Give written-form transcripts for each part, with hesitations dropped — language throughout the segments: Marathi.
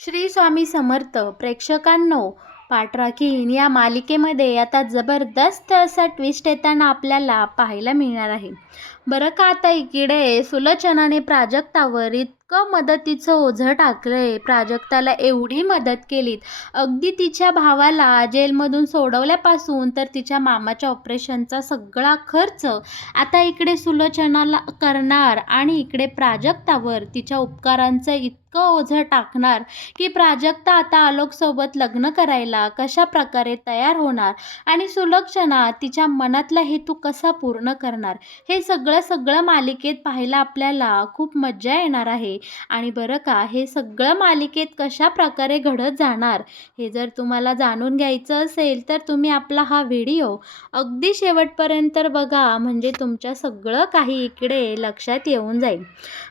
श्री स्वामी समर्थ प्रेक्षकांनो, पाठराखीण या मालिकेमध्ये आता जबरदस्त असा ट्विस्ट येताना आपल्याला पाहायला मिळणार आहे. बरं का, आता इकडे सुलोचनाने प्राजक्तावर इतकं मदतीचं ओझं टाकलंय, प्राजक्ताला एवढी मदत केलीत, अगदी तिच्या भावाला जेलमधून सोडवल्यापासून तर तिच्या मामाच्या ऑपरेशनचा सगळा खर्च आता इकडे सुलोचनाला करणार आणि इकडे प्राजक्तावर तिच्या उपकारांचं इतकं ओझं टाकणार की प्राजक्ता आता आलोकसोबत लग्न करायला कशा प्रकारे तयार होणार आणि सुलक्षणा तिच्या मनातला हेतू कसा पूर्ण करणार, हे सगळं सगळं मालिकेत पाहायला आपल्याला खूप मज्जा येणार आहे. आणि बरं का, हे सगळं मालिकेत कशा प्रकारे घडत जाणार हे जर तुम्हाला जाणून घ्यायचं असेल तर तुम्ही आपला हा व्हिडिओ अगदी शेवटपर्यंत बघा, म्हणजे तुमच्या सगळं काही इकडे लक्षात येऊन जाईल.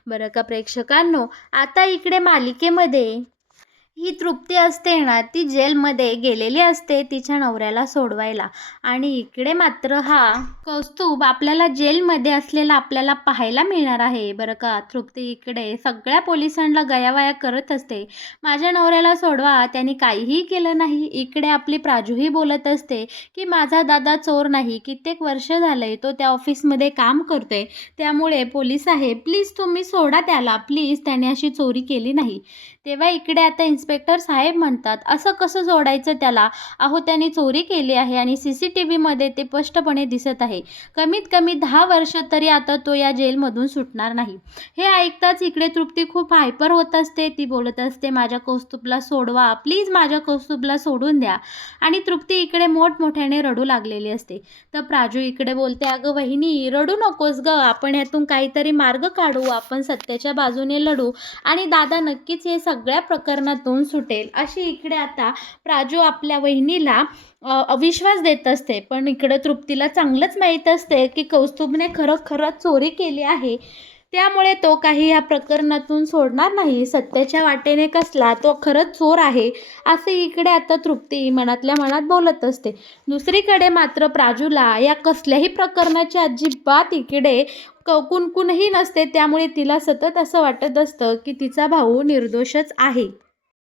बरं का प्रेक्षकांनो, आता इकडे मालिकेमध्ये ही तृप्ती असते ना, ती जेलमध्ये गेलेली असते तिच्या नवऱ्याला सोडवायला. आणि इकडे मात्र हा कौस्तुभ आपल्याला जेलमध्ये असलेला आपल्याला पाहायला मिळणार आहे. बरं का, तृप्ती इकडे सगळ्या पोलिसांना गयावया करत असते, माझ्या नवऱ्याला सोडवा, त्यांनी काहीही केलं नाही. इकडे आपली प्राजूही बोलत असते की माझा दादा चोर नाही, कित्येक वर्ष झालंय तो त्या ऑफिसमध्ये काम करतोय, त्यामुळे पोलीस आहे, प्लीज तुम्ही सोडा त्याला, प्लीज, त्याने अशी चोरी केली नाही. तेव्हा इकडे आता इन्स्पेक्टर साहेब म्हणतात, असं कसं सोडायचं त्याला, अहो त्यांनी चोरी केली आहे आणि CCTVमध्ये ते स्पष्टपणे दिसत आहे, कमीत कमी 10 वर्ष तरी आता तो या जेलमधून सुटणार नाही. हे ऐकताच इकडे तृप्ती खूप हायपर होत असते, ती बोलत असते, माझ्या कौस्तुभला सोडवा, प्लीज माझ्या कौस्तुभला सोडून द्या. आणि तृप्ती इकडे मोठमोठ्याने रडू लागलेली असते. तर प्राजू इकडे बोलते, अगं वहिनी रडू नकोस ग, आपण यातून काहीतरी मार्ग काढू, आपण सत्याच्या बाजूने लढू आणि दादा नक्कीच हे सगळ्या प्रकरणातून सुटेल, अशी इकडे आता प्राजू आपल्या वहिनीला अविश्वास देत असते. पण इकडे तृप्तीला चांगलंच माहीत असते की कौस्तुभने खरंच चोरी केली आहे, त्यामुळे तो काही या प्रकरणातून सोडणार नाही, सत्याच्या वाटेने कसला, तो खरंच चोर आहे, असे इकडे आता तृप्ती मनातल्या मनात बोलत असते. दुसरीकडे मात्र प्राजूला या कसल्याही प्रकरणाची अजिबात इकडे कुणकुणही नसते, त्यामुळे तिला सतत असं वाटत असतं की तिचा भाऊ निर्दोषच आहे.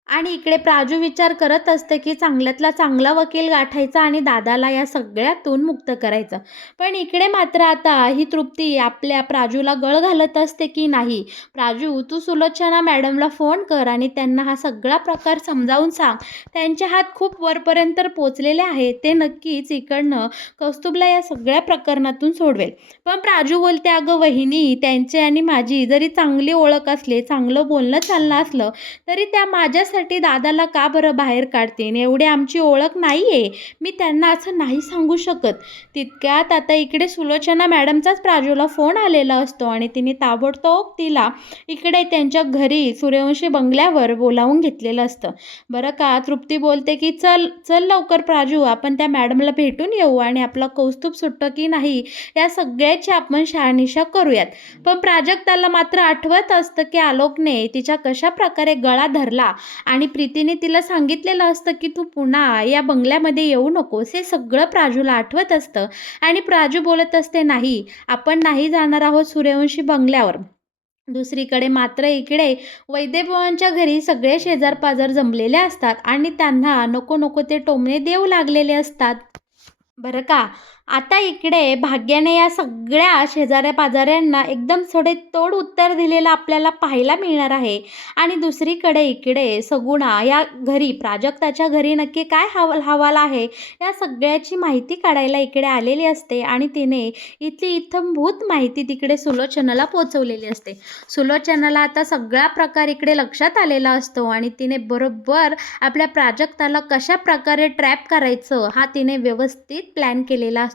आणि इकडे प्राजू विचार करत असते की चांगल्यातला चांगला वकील गाठायचा आणि दादाला या सगळ्यातून मुक्त करायचं. पण इकडे मात्र आता ही तृप्ती आपल्या प्राजूला गळ घालत असते की नाही, प्राजू तू सुलोचना मॅडमला फोन कर आणि त्यांना हा सगळा प्रकार समजावून सांग, त्यांचे हात खूप वरपर्यंत पोचलेले आहेत, ते नक्कीच इकडनं कौस्तुभला या सगळ्या प्रकरणातून सोडवेल. पण प्राजू बोलते, अगं वहिनी, त्यांचे आणि माझी जरी चांगली ओळख असले, चांगलं बोलणं चालणं असलं, तरी त्या माझ्यासाठी दादाला का बरं बाहेर काढतील, एवढी आमची ओळख नाही आहे, मी त्यांना असं नाही सांगू शकत. तितक्यात आता इकडे सुलोचना मॅडमचाच प्राजूला फोन आलेला असतो आणि तिने ताबडतोब तिला इकडे त्यांच्या घरी सूर्यवंशी बंगल्यावर बोलावून घेतलेलं असतं. बरं का, तृप्ती बोलते की चल चल लवकर प्राजू, आपण त्या मॅडमला भेटून येऊ आणि आपला कौस्तुभ सुटतं की नाही या सगळ्याची आपण शहानिशा करूयात. पण प्राजक्ताला मात्र आठवत असतं की आलोकने तिच्या कशा प्रकारे गळा धरला आणि प्रीतीने तिला सांगितलेलं असतं की तू पुन्हा या बंगल्यामध्ये येऊ नकोस, हे सगळं प्राजूला आठवत असतं. आणि प्राजू बोलत असते, नाही, आपण नाही जाणार आहोत सूर्यवंशी बंगल्यावर. दुसरीकडे मात्र इकडे वैद्यभवांच्या घरी सगळे शेजारपाजार जमलेले असतात आणि त्यांना नको नको ते टोमणे देऊ लागलेले असतात. बरं का, आता इकडे भाग्याने या सगळ्या शेजाऱ्या पाजाऱ्यांना एकदम तोड उत्तर दिलेलं आपल्याला पाहायला मिळणार आहे. आणि दुसरीकडे इकडे सगुणा या घरी, प्राजक्ताच्या घरी नक्की काय हवाल आहे या सगळ्याची माहिती काढायला इकडे आलेली असते आणि तिने इथली इत्थंभूत माहिती तिकडे सुलोचनाला पोचवलेली असते. सुलोचनाला आता सगळा प्रकार इकडे लक्षात आलेला असतो आणि तिने बरोबर आपल्या प्राजक्ताला कशा प्रकारे ट्रॅप करायचं हा तिने व्यवस्थित प्लॅन केलेला असतो.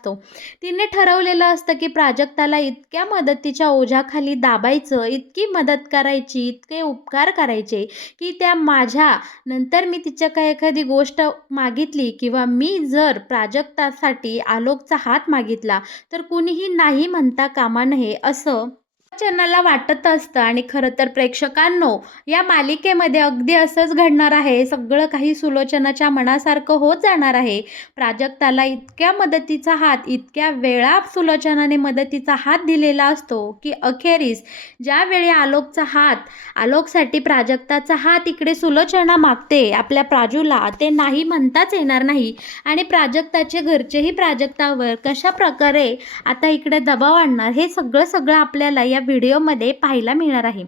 तिने ठरवलेलं असतं की प्राजक्ताला इतक्या मदतीच्या ओझ्याखाली दाबायचं, इतकी मदत करायची, इतके उपकार करायचे की त्या माझ्या नंतर मी तिच्या काही एखादी गोष्ट मागितली किंवा मी जर प्राजक्तासाठी आलोकचा हात मागितला तर कुणीही नाही म्हणता कामा नये, असं सुलोचनाला वाटत असतं आणि खरं तर प्रेक्षकांनो, या मालिकेमध्ये अगदी असंच घडणार आहे. सगळं काही सुलोचनाच्या मनासारखं होत जाणार आहे. प्राजक्ताला इतक्या मदतीचा हात, इतक्या वेळा सुलोचनाने मदतीचा हात दिलेला असतो, की अखेरीस ज्यावेळी आलोकसाठी प्राजक्ताचा हात इकडे सुलोचना मागते आपल्या प्राजूला, ते नाही म्हणताच येणार नाही. आणि प्राजक्ताचे घरचेही प्राजक्तावर कशा प्रकारे आता इकडे दबाव आणणार, हे सगळं आपल्याला या व्हिडिओमध्ये पाहायला मिळणार आहे.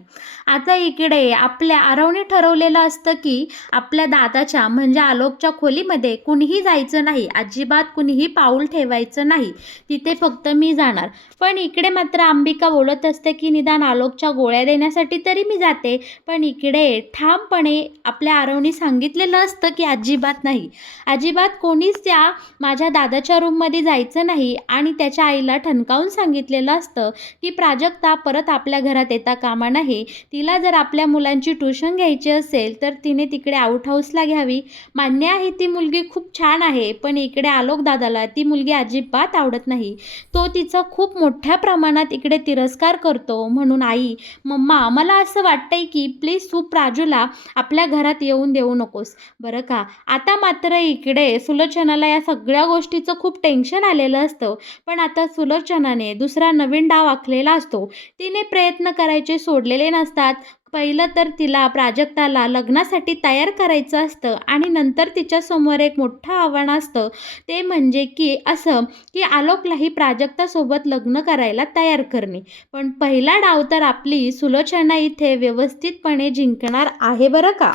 आता इकडे आपल्या आरवने ठरवलेलं असतं की आपल्या दादाच्या म्हणजे आलोकच्या खोलीमध्ये कुणीही जायचं नाही, अजिबात कुणीही पाऊल ठेवायचं नाही, तिथे फक्त मी जाणार. पण इकडे मात्र अंबिका बोलत असते की निदान आलोकच्या गोळ्या देण्यासाठी तरी मी जाते. पण इकडे ठामपणे आपल्या आरवने सांगितलेलं असतं की अजिबात नाही, अजिबात कोणीच त्या माझ्या दादाच्या रूममध्ये जायचं नाही. आणि त्याच्या आईला ठणकावून सांगितलेलं असतं की प्राजक्ता परत आपल्या घरात येता कामा नये. तिला जर आपल्या मुलांची ट्यूशन घ्यायची असेल तर तिने तिकडे आउट हाऊसला घ्यावी. मान्य आहे ती मुलगी खूप छान आहे, पण इकडे आलोक दादाला ती मुलगी अजिबात आवडत नाही. तो तिचा खूप मोठ्या प्रमाणात इकडे तिरस्कार करतो. म्हणून आई, मम्मा, मला असं वाटतंय की प्लीज तू प्राजूला आपल्या घरात येऊन देऊ नकोस बरं का. आता मात्र इकडे सुलोचनाला या सगळ्या गोष्टीचं खूप टेन्शन आलेलं असतं. पण आता सुलोचनाने दुसरा नवीन डाव आखलेला असतो. तिने प्रयत्न करायचे सोडलेले नसतात. पहिलं तर तिला प्राजक्ताला लग्नासाठी तयार करायचं असतं आणि नंतर तिच्यासमोर एक मोठं आव्हान असतं. ते म्हणजे की आलोकलाही प्राजक्तासोबत लग्न करायला तयार करणे. पण पहिला डाव तर आपली सुलोचना इथे व्यवस्थितपणे जिंकणार आहे बरं का.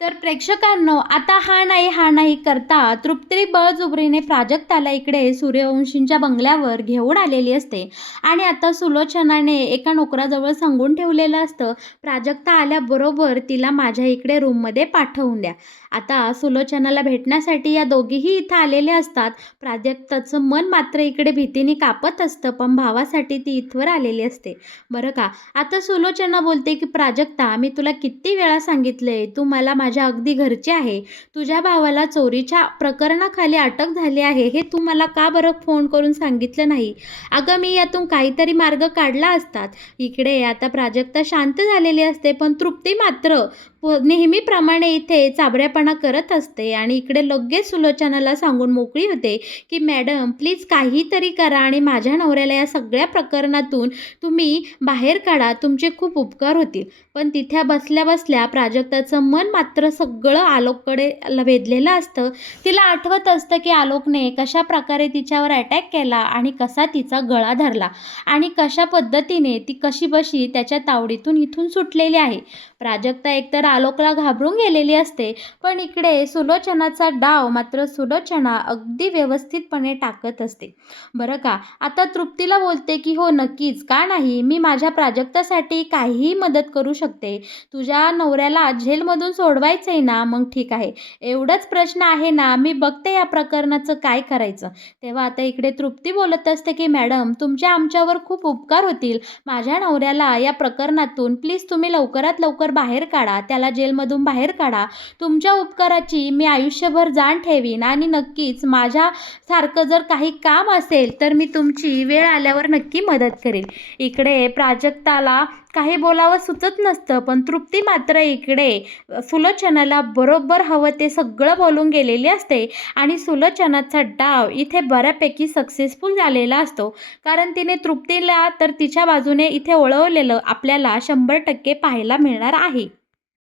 तर प्रेक्षकांनो, आता हा नाही करता तृप्ती बळजुबरीने प्राजक्ताला इकडे सूर्यवंशींच्या बंगल्यावर घेऊन आलेली असते. आणि आता सुलोचनाने एका नोकराजवळ सांगून ठेवलेलं असतं, प्राजक्ता आल्याबरोबर तिला माझ्या इकडे रूममध्ये पाठवून द्या. आता सुलोचनाला भेटण्यासाठी या दोघीही इथं आलेले असतात. प्राजक्ताचं मन मात्र इकडे भीतीने कापत असतं, पण भावासाठी ती इथवर आलेली असते बरं का. आता सुलोचना बोलते की प्राजक्ता, मी तुला किती वेळा सांगितले, तू मला माझ्या अगदी घरची आहे. तुझ्या भावाला चोरीच्या प्रकरणाखाली अटक झाली आहे, हे तू मला का बरं फोन करून सांगितलं नाही? अगं, मी यातून काहीतरी मार्ग काढला असतात. इकडे आता प्राजक्ता शांत झालेली असते, पण तृप्ती मात्र नेहमीप्रमाणे इथे चाबऱ्यापणा करत असते. आणि इकडे लगेच सुलोचनाला सांगून मोकळी होते की मॅडम, प्लीज काहीतरी करा आणि माझ्या नवऱ्याला या सगळ्या प्रकरणातून तुम्ही बाहेर काढा, तुमचे खूप उपकार होतील. पण तिथे बसल्या बसल्या प्राजक्ताचं मन मात्र सगळं आलोककडे वेधलेलं असतं. तिला आठवत असतं की आलोकने कशा प्रकारे तिच्यावर अटॅक केला आणि कसा तिचा गळा धरला आणि कशा पद्धतीने ती कशीबशी त्याच्या तावडीतून इथून सुटलेली आहे. प्राजक्ता एकतर आलोकला घाबरून गेलेली असते, पण इकडे सुलोचनाचा डाव मात्र सुलोचना अगदी व्यवस्थितपणे टाकत असते बरं का. आता तृप्तीला बोलते की हो नक्कीच, का नाही, मी माझ्या प्राजक्तासाठी काहीही मदत करू शकते. तुझ्या नवऱ्याला जेलमधून सोडवायचं आहे ना, मग ठीक आहे, एवढंच प्रश्न आहे ना, मी बघते या प्रकरणाचं काय करायचं. तेव्हा आता इकडे तृप्ती बोलत असते की मॅडम, तुमचे आमच्यावर खूप उपकार होतील. माझ्या नवऱ्याला या प्रकरणातून प्लीज तुम्ही लवकरात लवकर बाहेर काढा, त्याला जेलमधून बाहेर काढा. तुमच्या उपकाराची मी आयुष्यभर जाण ठेवीन आणि नक्कीच माझ्यासारखं जर काही काम असेल तर मी तुमची वेळ आल्यावर नक्की मदत करेल. इकडे प्राजक्ताला काही बोलावं सुचत नसतं, पण तृप्ती मात्र इकडे सुलोचनाला बरोबर हवं ते सगळं बोलून गेलेली असते. आणि सुलोचनाचा डाव इथे बऱ्यापैकी सक्सेसफुल झालेला असतो, कारण तिने तृप्तीला तर तिच्या बाजूने इथे वळवलेलं आपल्याला 100% पाहायला मिळणार आहे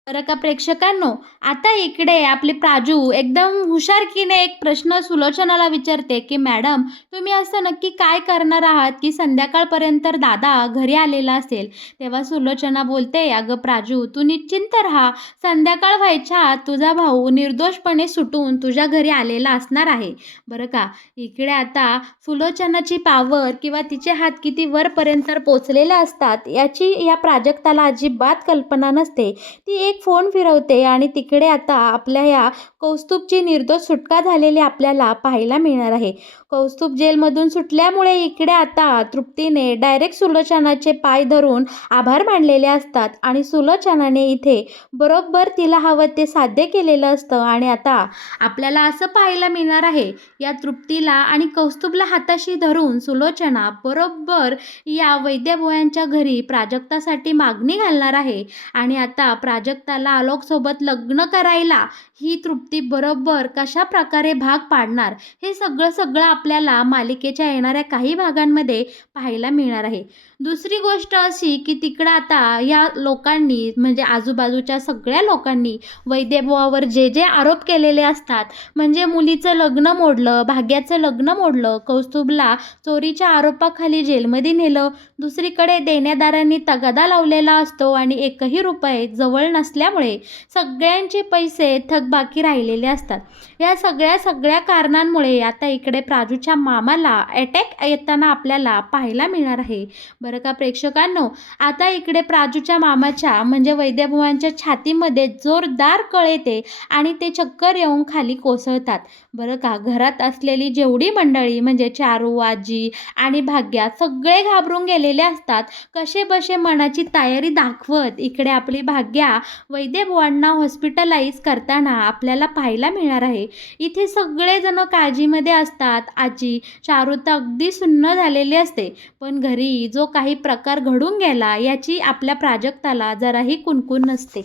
बरं का प्रेक्षकांनो. आता इकडे आपली प्राजू एकदम हुशारकीने एक प्रश्न सुलोचनाला विचारते की मॅडम, तुम्ही असं नक्की काय करणार आहात की संध्याकाळपर्यंत दादा घरी आलेला असेल? तेव्हा सुलोचना बोलते, अगं प्राजू, तू निश्चिंत राहा, संध्याकाळ व्हायच्या आत तुझा भाऊ निर्दोषपणे सुटून तुझ्या घरी आलेला असणार आहे बरं का. इकडे आता सुलोचनाची पावर किंवा तिचे हात किती वरपर्यंत पोचलेले असतात याची या प्राजक्ताला अजिबात कल्पना नसते. ती एक एक फोन फिरवते आणि तिकडे आता आपल्या या कौस्तुभची निर्दोष सुटका झालेली आपल्याला पाहायला मिळणार आहे. कौस्तुभ जेलमधून सुटल्यामुळे इकडे आता तृप्तीने डायरेक्ट सुलोचनाचे पाय धरून आभार मानलेले असतात आणि सुलोचनाने इथे बरोबर तिला हवं ते साध्य केलेलं असतं. आणि आता आपल्याला असं पाहायला मिळणार आहे, या तृप्तीला आणि कौस्तुभला हाताशी धरून सुलोचना बरोबर या वैद्यभुवांच्या घरी प्राजक्तासाठी मागणी घालणार आहे. आणि आता प्राजक्ताला आलोकसोबत लग्न करायला ही तृप्ती बरोबर कशा प्रकारे भाग पाडणार, हे सगळं आपल्याला मालिकेच्या येणाऱ्या काही भागांमध्ये पाहायला मिळणार आहे. दुसरी गोष्ट अशी की तिकडं आता या लोकांनी म्हणजे आजूबाजूच्या सगळ्या लोकांनी वैद्यभुवावर जे जे आरोप केलेले असतात, म्हणजे मुलीचं लग्न मोडलं, भाग्याचं लग्न मोडलं, कौस्तुभला चोरीच्या आरोपाखाली जेलमध्ये नेलं, दुसरीकडे देण्यादारांनी तगादा लावलेला असतो आणि एकही रुपये जवळ नसल्यामुळे सगळ्यांचे पैसे थकबाकी राहिलेले असतात. या सगळ्या कारणांमुळे आता इकडे प्राजूच्या मामाला अटॅक येताना आपल्याला पाहायला मिळणार आहे. बरं का प्रेक्षकांनो, आता इकडे प्राजूच्या मामाच्या म्हणजे वैद्यभुवांच्या छातीमध्ये जोरदार कळ येते आणि ते चक्कर येऊन खाली कोसळतात. बरं का, घरात असलेली जेवढी मंडळी म्हणजे चारू, आजी आणि भाग्या सगळे घाबरून गेलेले असतात. कसेबसे मनाची तयारी दाखवत इकडे आपली भाग्या वैद्यभुवांना हॉस्पिटलाइज करताना आपल्याला पाहायला मिळणार आहे. इथे सगळेजण काळजीमध्ये असतात. आजी चारू तर अगदी सुन्न झालेली असते, पण घरी जो काही प्रकार घडून गेला याची आपल्या प्राजक्ताला जराही कुणकुण नसते.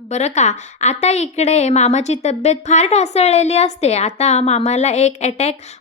बरं का, आता इकडे मामाची तब्येत फार ढासळलेली असते. आता मामाला एक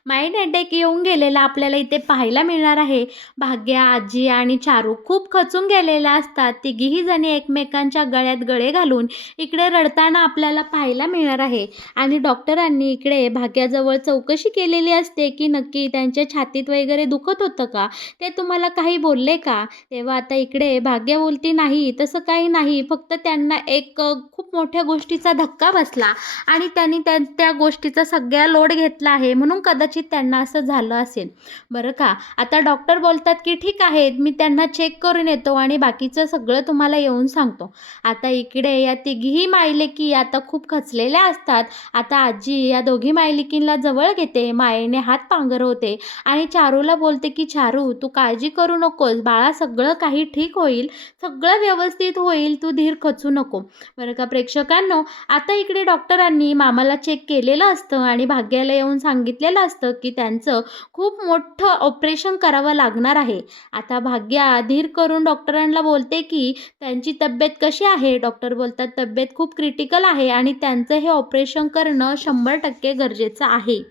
माइंड अटॅक येऊन गेलेला आपल्याला इथे पाहायला मिळणार आहे. भाग्या, आजी आणि चारू खूप खचून गेलेल्या असतात. तिघीही जणी एकमेकांच्या गळ्यात गळे घालून इकडे रडताना आपल्याला पाहायला मिळणार आहे. आणि डॉक्टरांनी इकडे भाग्याजवळ चौकशी केलेली असते की नक्की त्यांच्या छातीत वगैरे दुखत होतं का, ते तुम्हाला काही बोलले का. तेव्हा आता इकडे भाग्या बोलती नाही, तसं काही नाही, फक्त त्यांना एक खूप मोठ्या गोष्टीचा धक्का बसला आणि त्यांनी त्या गोष्टीचा सगळा लोड घेतला आहे, म्हणून कदाचित त्यांना असं झालं असेल. बरं का, आता डॉक्टर बोलतात की ठीक आहे, मी त्यांना चेक करून येतो आणि बाकीचं सगळं तुम्हाला येऊन सांगतो. आता इकडे या तिघीही मायलेकी आता खूप खचलेल्या असतात. आता आजी या दोघी मायलेकींना जवळ घेते, मायेने हात पांघरवते आणि चारूला बोलते की चारू, तू काळजी करू नकोस बाळा, सगळं काही ठीक होईल, सगळं व्यवस्थित होईल, तू धीर खचू नको. बरं का प्रेक्षकांनो, आता इकडे डॉक्टरांनी मामाला चेक केलेलं असतं आणि भाग्याला येऊन सांगितलेलं असतं की त्यांचं खूप मोठं ऑपरेशन करावं लागणार आहे. आता भाग्या धीर करून डॉक्टरांना बोलते की त्यांची तब्येत कशी आहे. डॉक्टर बोलतात तब्येत खूप क्रिटिकल आहे आणि त्यांचं हे ऑपरेशन करणं 100% गरजेचं आहे.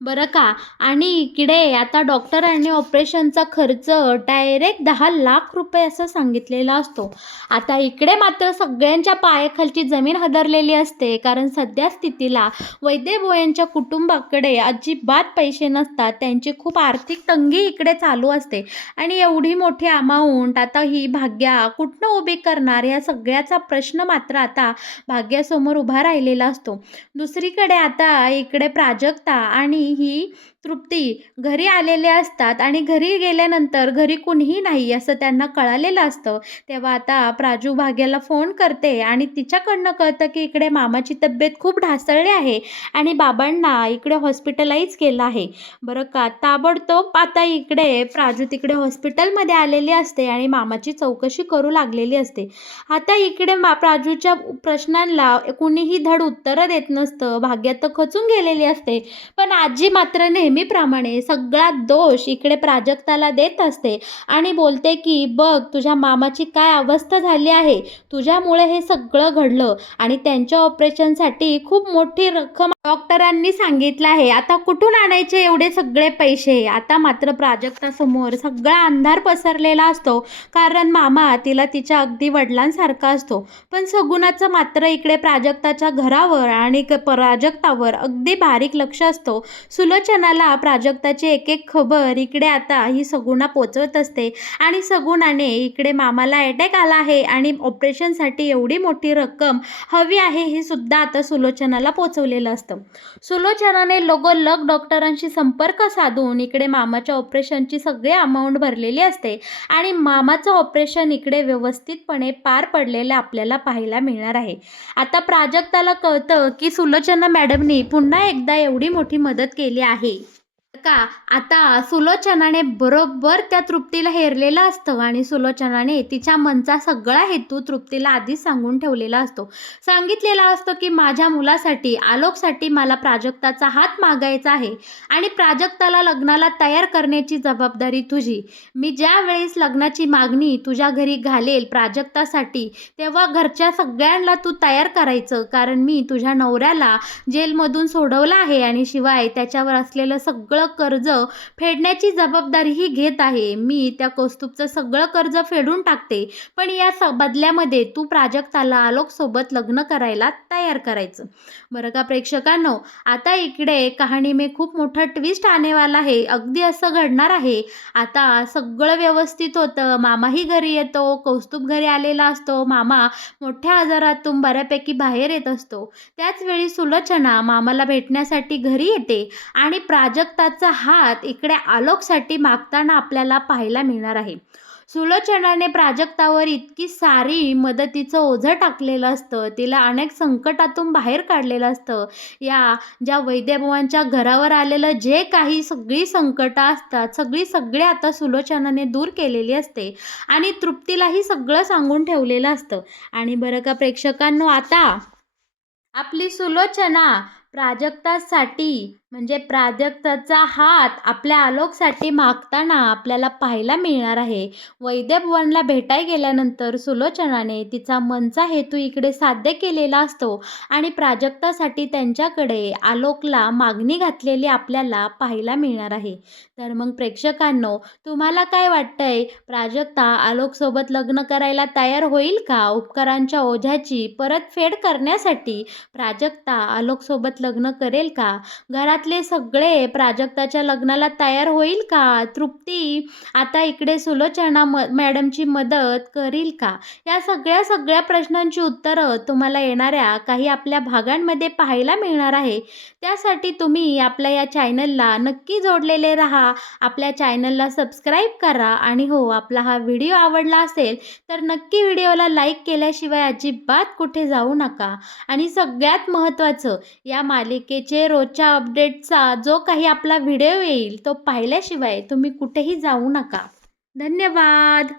बरं का, आणि इकडे आता डॉक्टरांनी ऑपरेशनचा खर्च डायरेक्ट 10 लाख रुपये असं सांगितलेला असतो. आता इकडे मात्र सगळ्यांच्या पायाखालची जमीन हादरलेली असते, कारण सध्या स्थितीला वैद्यभुवांच्या कुटुंबाकडे अजिबात पैसे नसतात. त्यांची खूप आर्थिक तंगी इकडे चालू असते आणि एवढी मोठी अमाऊंट आता ही भाग्या कुठनं उभी करणार, या सगळ्याचा प्रश्न मात्र आता भाग्यासमोर उभा राहिलेला असतो. दुसरीकडे आता इकडे प्राजक्ता आणि ही तृप्ती घरी आलेले असतात आणि घरी गेल्यानंतर घरी कुणीही नाही असं त्यांना कळालेलं असतं. तेव्हा आता प्राजू भाग्याला फोन करते आणि तिच्याकडनं कळतं की इकडे मामाची तब्येत खूप ढासळली आहे आणि बाबांना इकडे हॉस्पिटलाइज केलं आहे. बरं का, ताबडतोब आता इकडे प्राजू तिकडे हॉस्पिटलमध्ये आलेली असते आणि मामाची चौकशी करू लागलेली असते. आता इकडे प्राजूच्या प्रश्नांना कुणीही धड उत्तरं देत नसतं. भाग्या तर खचून गेलेली असते, पण आजी मात्र नेहमीप्रमाणे सगळा दोष इकडे प्राजक्ताला देत असते आणि बोलते की बघ तुझ्या मामाची काय अवस्था झाली आहे, तुझ्यामुळे हे सगळं घडलं आणि त्यांच्या ऑपरेशनसाठी खूप मोठी रक्कम डॉक्टरांनी सांगितलं आहे. आता कुठून आणायचे एवढे सगळे पैसे. आता मात्र प्राजक्तासमोर सगळा अंधार पसरलेला असतो, कारण मामा तिला तिच्या अगदी वडिलांसारखा असतो. पण सगुणाचं मात्र इकडे प्राजक्ताच्या घरावर आणि प्राजक्तावर अगदी बारीक लक्ष असतो. सुलोचनाला प्राजक्ताची एक एक खबर इकडे आता ही सगुणा पोचवत असते आणि सगुणाने इकडे मामाला अटॅक आला आहे आणि ऑपरेशनसाठी एवढी मोठी रक्कम हवी आहे हे सुद्धा आता सुलोचनाला पोचवलेलं असतं. सुलोचनाने लगोलग डॉक्टरांशी संपर्क साधून इकडे मामाच्या ऑपरेशनची सगळी अमाऊंट भरलेली असते आणि मामाचं ऑपरेशन इकडे व्यवस्थितपणे पार पडलेलं आपल्याला पाहायला मिळणार आहे. आता प्राजक्ताला कळतं की सुलोचना मॅडमनी पुन्हा एकदा एवढी मोठी मदत केली आहे का. आता सुलोचनाने बरोबर त्या तृप्तीला हेरलेलं असतं आणि सुलोचनाने तिच्या मनचा सगळा हेतू तृप्तीला आधीच सांगून ठेवलेला असतो. सांगितलेला असतो की माझ्या मुलासाठी आलोकसाठी मला प्राजक्ताचा हात मागायचा आहे आणि प्राजक्ताला लग्नाला तयार करण्याची जबाबदारी तुझी. मी ज्या वेळेस लग्नाची मागणी तुझ्या घरी घालेल प्राजक्तासाठी तेव्हा घरच्या सगळ्यांना तू तयार करायचं, कारण मी तुझ्या नवऱ्याला जेलमधून सोडवलं आहे आणि शिवाय त्याच्यावर असलेलं सगळं कर्ज फेडण्याची जबाबदारीही घेत आहे. मी त्या कौस्तुभचं सगळं कर्ज फेडून टाकते, पण या बदल्यामध्ये तू प्राजक्ताला आलोकसोबत लग्न करायला तयार करायचं. बरं का प्रेक्षकांनो, आता इकडे कहाणी में खूप मोठा ट्विस्ट आने वाला आहे. अगदी असं घडणार आहे. आता सगळं व्यवस्थित होतं. मामाही घरी येतो, कौस्तुभ घरी आलेला असतो. मामा मोठ्या आजारातून बऱ्यापैकी बाहेर येत असतो. त्याच वेळी सुलोचना मामाला भेटण्यासाठी घरी येते आणि प्राजक्ताचा हात इकडे आलोकसाठी मागताना आपल्याला पाहायला मिळणार आहे. सुलोचनाने प्राजक्तावर इतकी सारी मदतीचं ओझं टाकलेलं असतं, तिला अनेक संकटातून बाहेर काढलेलं असतं. या ज्या वैद्यभवांच्या घरावर आलेलं जे काही सगळी संकटं असतात सगळी आता सुलोचनाने दूर केलेली असते आणि तृप्तीलाही सगळं सांगून ठेवलेलं असतं. आणि बरं का प्रेक्षकांनो, आता आपली सुलोचना प्राजक्तासाठी म्हणजे प्राजक्ताचा हात आपल्या आलोकसाठी मागताना आपल्याला पाहायला मिळणार आहे. वैद्यभवनला भेटायला गेल्यानंतर सुलोचनाने तिचा मनचा हेतू इकडे साध्य केलेला असतो आणि प्राजक्तासाठी त्यांच्याकडे आलोकला मागणी घातलेली आपल्याला पाहायला मिळणार आहे. तर मग प्रेक्षकांनो, तुम्हाला काय वाटतंय, प्राजक्ता आलोकसोबत लग्न करायला तयार होईल का. उपकारांच्या ओझ्याची परतफेड करण्यासाठी प्राजक्ता आलोकसोबत लग्न करेल का. घरातले सगळे प्राजक्ताच्या लग्नाला तयार होईल का. तृप्ती आता इकडे सुलोचना मॅडमची मदत करील का. या सगळ्या प्रश्नांची उत्तरं तुम्हाला येणाऱ्या काही आपल्या भागांमध्ये पाहायला मिळणार आहे. त्यासाठी तुम्ही आपल्या या चॅनलला नक्की जोडलेले राहा. आपल्या चॅनलला सबस्क्राईब करा आणि हो, आपला हा व्हिडिओ आवडला असेल तर नक्की व्हिडिओला लाईक केल्याशिवाय अजिबात कुठे जाऊ नका. आणि सगळ्यात महत्त्वाचं, या मालिकेचे रोजच्या अपडेटचा जो काही आपला व्हिडिओ येईल तो पाहिल्याशिवाय तुम्ही कुठेही जाऊ नका. धन्यवाद.